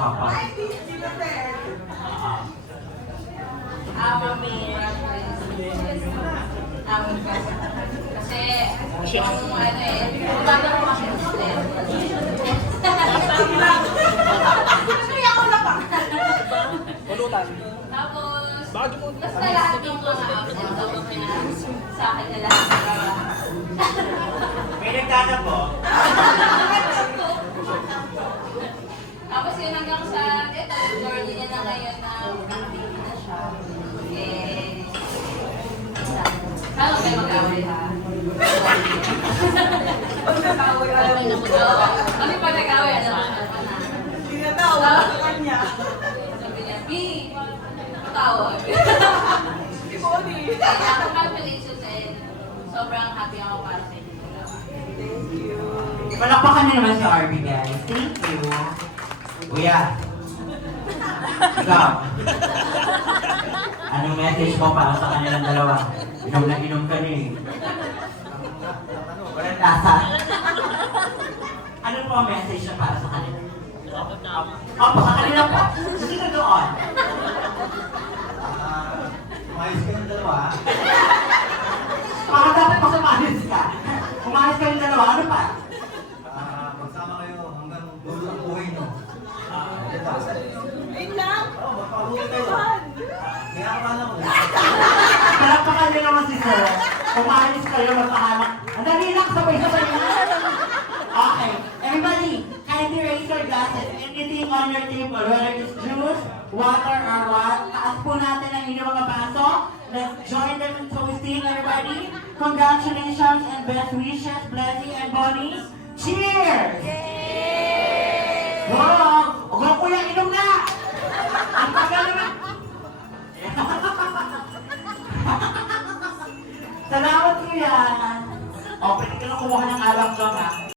Papa. Kasi, yung ano eh, bata ko kasi Kaya ako na pa. Pulutan. Tapos, basta lahat yung mga sa akin na lahat. May nagkana po. Tapos yun hanggang sa ito, yung journey niya na ngayon na baby na siya. Eh, kala kayo mag-away ha? Pag nag-away, alam mo. Kami pa nag-away, alam mo na. Tinatawa ka kanya. Sabi niya, B, tawag. Si Bonnie. Congratulations and sobrang happy ako para sa inyo. Thank you. Palakpakan niyo naman si RB, guys. Thank you. Kuya. Ikaw. Anong message mo para sa kanilang dalawa? Inom na inom ka na eh. Walang lasa. Ano po ang message na para sa kanila? Opo, sa kanila po. Sino doon? Umayos ka ng dalawa. Baka dapat pa sumayos ka. Umayos ka ng dalawa, ano pa? Magsama kayo hanggang dulo ng buhay nyo. Diba? Ayun lang. Oo, magpabuhay kayo. Kaya ka ba lang? Palakpakan niyo naman si Sir. Umayos kayo, magpahamak. Ang dali lang, sabay-sabay na. Okay, everybody, kindly raise your glasses. Anything on your table, whether it's juice, water, or what, taas po natin ang inyong mga baso. Let's join them in toasting, everybody. Congratulations and best wishes, Blessing and Bonnie. Cheers! Wow! Huwag ko yung inom na! Ang tagal naman! Salamat kuya! O, pwede ka na kumuha ng alam ko ha.